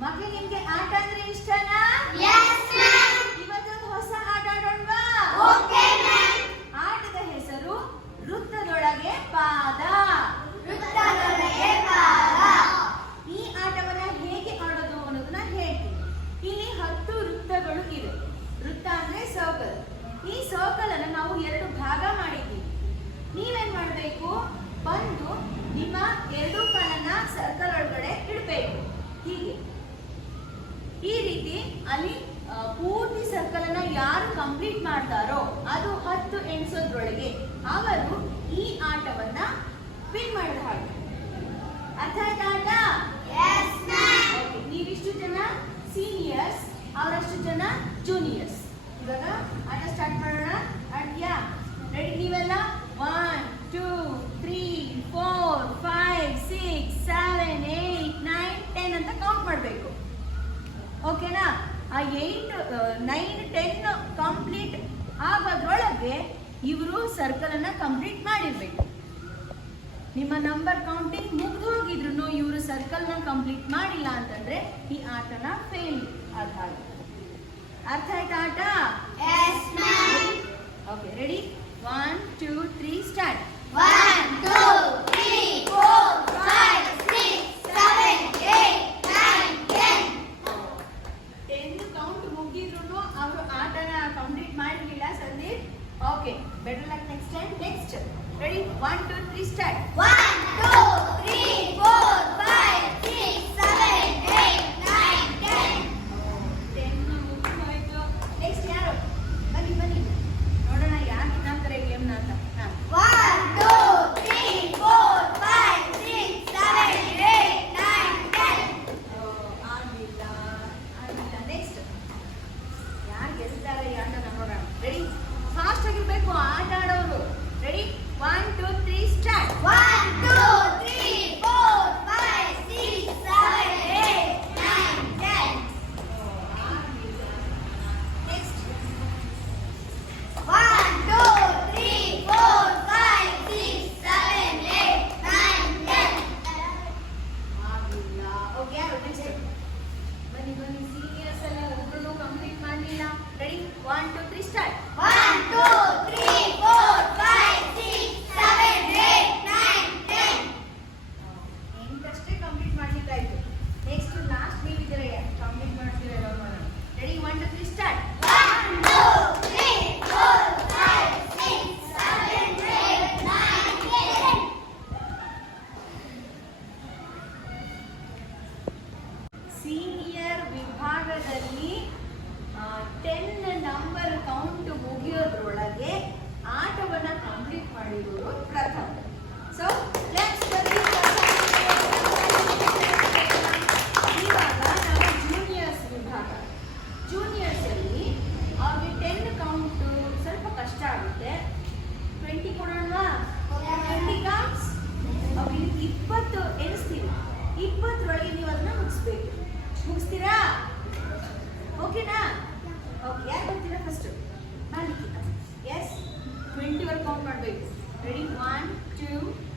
ಮಕ್ಕಳು ನಿಮ್ಗೆ ಆಟ ಅಂದ್ರೆ ಇಷ್ಟನಾ. ಇವತ್ತೊಂದು ಹೊಸ ಆಟ ಆಡೋಣವಾ. ಆಟದ ಹೆಸರು ವೃತ್ತದೊಳಗೆ ಪಾದ. ವೃತ್ತದೊಳಗೆ ಪಾದ. ಈ ಆಟವನ್ನ ಹೇಗೆ ಆಡೋದು ಅನ್ನೋದನ್ನ ಹೇಳ್ತೀನಿ. ಇಲ್ಲಿ ಹತ್ತು ವೃತ್ತಗಳು ಇವೆ. ವೃತ್ತ ಅಂದ್ರೆ ಸರ್ಕಲ್ ಈ ಸರ್ಕಲ್ ಅನ್ನು ನಾವು ಎರಡು ಭಾಗ ಮಾಡಿದ್ದೀವಿ ನೀವೇನ್ ಮಾಡಬೇಕು? ಬಂದು ನಿಮ್ಮ ಎರಡು ಕಾಲನ್ನ ಸರ್ಕಲ್ ಒಳಗಡೆ ಜೂನಿಯರ್ಸ್ ಇವಾಗ ಆಟ ಸ್ಟಾರ್ಟ್ ಮಾಡೋಣ. ಆಡ್ತೀಯಾ ರೆಡಿ ನೀವೆಲ್ಲ? One two three four five six seven eight nine ten ಅಂತ ಕೌಂಟ್ ಮಾಡಬೇಕು. ಓಕೆನಾ ಆ ಏಯ್ಟ್ ನೈನ್ ಟೆನ್ ಕಂಪ್ಲೀಟ್ ಆಗೋದ್ರೊಳಗೆ ಇವರು ಸರ್ಕಲ್ ಅನ್ನ ಕಂಪ್ಲೀಟ್ ಮಾಡಿರಬೇಕು. ನಿಮ್ಮ ನಂಬರ್ ಕೌಂಟಿಂಗ್ ಮುಗಿದೋಗಿದ್ರು ಹೋಗಿದ್ರು ಇವರು ಸರ್ಕಲ್ನ ಕಂಪ್ಲೀಟ್ ಮಾಡಿಲ್ಲ ಅಂತಂದ್ರೆ ಈ ಆಟನ ಫೇಲ್ ಆದ ಹಾಗೆ. ಅರ್ಥ ಆಯ್ತಾ ಆಟ okay ready one two three start one two three four five six seven eight nine ten ten count ಮುಗಿದ್ರು ಅವರು ಆಟನ ಕಂಪ್ಲೀಟ್ ಮಾಡಲಿಲ್ಲ Sandeep okay better luck next time next ready one two three start one two,